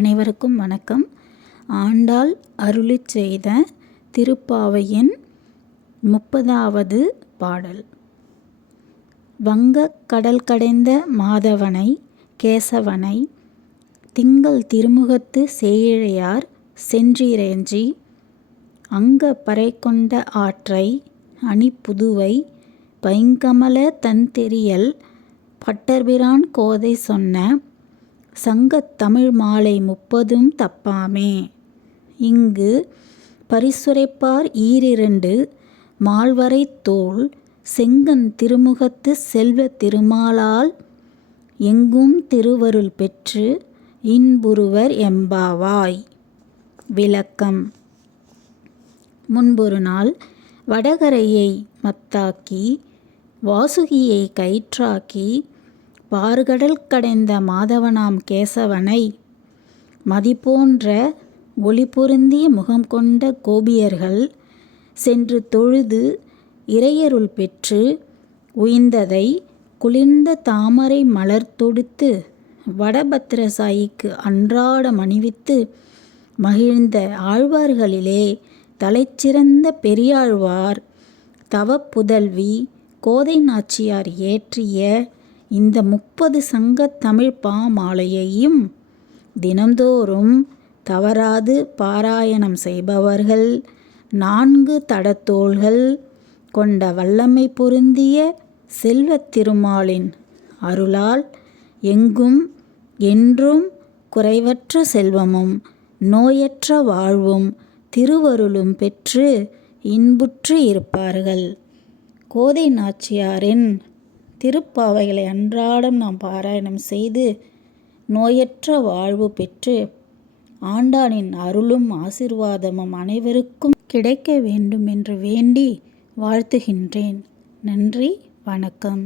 அனைவருக்கும் வணக்கம். ஆண்டாள் அருளிச் செய்த திருப்பாவையின் முப்பதாவது பாடல். வங்கக் கடல் கடைந்த மாதவனை கேசவனை திங்கள் திருமுகத்து சேழையார் சென்றிரேஞ்சி அங்க பறை கொண்ட ஆற்றை அணிப்புதுவை பைங்கமல தண்தெறியல் பட்டர்பிரான் கோதை சொன்ன சங்கத்தமிழ் மாலை முப்பதும் தப்பாமே இங்கு பரிசுரைப்பார் ஈரிரண்டு மால்வரைத் தோள் செங்கண் திருமுகத்து செல்வத் திருமாலால் எங்கும் திருவருள் பெற்று இன்புறுவர் எம்பாவாய். விளக்கம் முன்பொரு நாள் வடகரையை மத்தாக்கி வாசுகியை கயிற்றாக்கி பாறுகடல் கடைந்த மாதவனாம் கேசவனை மதிபோன்ற ஒளி பொருந்திய முகம் கொண்ட கோபியர்கள் சென்று தொழுது இறையருள் பெற்று உய்ந்ததை குளிர்ந்த தாமரை மலர் தொடுத்து வடபத்திரசாயிக்கு அன்றாடம் அணிவித்து மகிழ்ந்த ஆழ்வார்களிலே தலைச்சிறந்த பெரியாழ்வார் தவப்புதல்வி கோதை நாச்சியார் இயற்றிய இந்த முப்பது சங்க தமிழ் பாமாலையையும் தினந்தோறும் தவறாது பாராயணம் செய்பவர்கள் நான்கு தடத்தோள்கள் கொண்ட வல்லமை பொருந்திய செல்வத்திருமாலின் அருளால் எங்கும் என்றும் குறைவற்ற செல்வமும் நோயற்ற வாழ்வும் திருவருளும் பெற்று இன்புற்று இருப்பார்கள். கோதை நாச்சியாரின் திருப்பாவைகளை அன்றாடம் நாம் பாராயணம் செய்து நோயற்ற வாழ்வு பெற்று ஆண்டானின் அருளும் ஆசீர்வாதமும் அனைவருக்கும் கிடைக்க வேண்டும் என்று வேண்டி வாழ்த்துகின்றேன். நன்றி வணக்கம்.